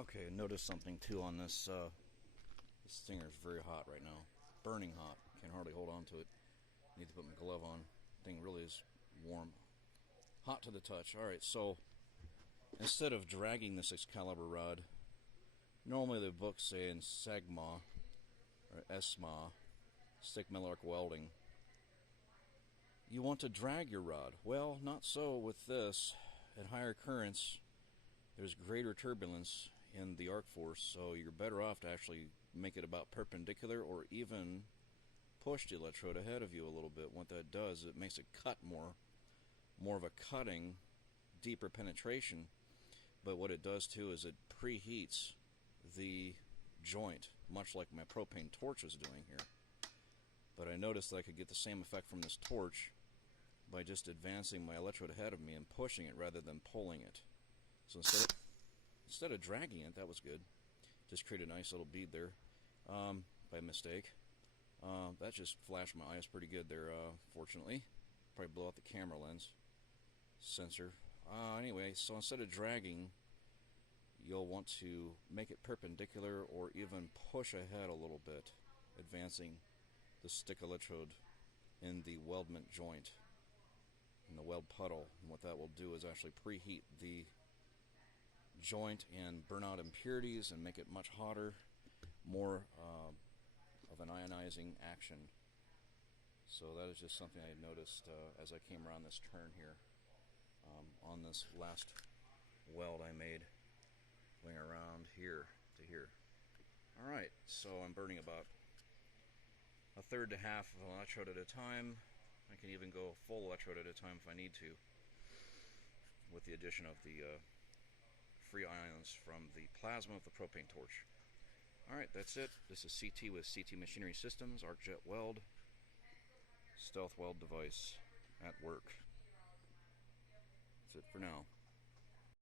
Okay, notice something too on this. This stinger is very hot right now, burning hot. Can hardly hold on to it. Need to put my glove on. Thing really is warm, hot to the touch. All right, so instead of dragging this Excalibur rod, normally the books say in SAGMA or ESMA, stick mill arc welding, you want to drag your rod. Well, not so with this. At higher currents, there's greater turbulence in the arc force, so you're better off to actually make it about perpendicular or even push the electrode ahead of you a little bit. What that does, it makes it cut more of a cutting, deeper penetration, but what it does too is it preheats the joint, much like my propane torch is doing here. But I noticed that I could get the same effect from this torch by just advancing my electrode ahead of me and pushing it rather than pulling it. So instead of dragging it, that was good. Just created a nice little bead there by mistake. That just flashed my eyes pretty good there, fortunately. Probably blow out the camera lens sensor. Anyway, so instead of dragging, you'll want to make it perpendicular or even push ahead a little bit, advancing the stick electrode in the weldment joint, in the weld puddle. And what that will do is actually preheat the joint and burn out impurities and make it much hotter, more of an ionizing action. So that is just something I noticed as I came around this turn here on this last weld I made going around here to here. Alright, so I'm burning about a third to half of an electrode at a time. I can even go full electrode at a time if I need to, with the addition of the free ions from the plasma of the propane torch. Alright, that's it. This is CT with CT Machinery Systems, ARC-JET-WELD, stealth weld device at work. That's it for now.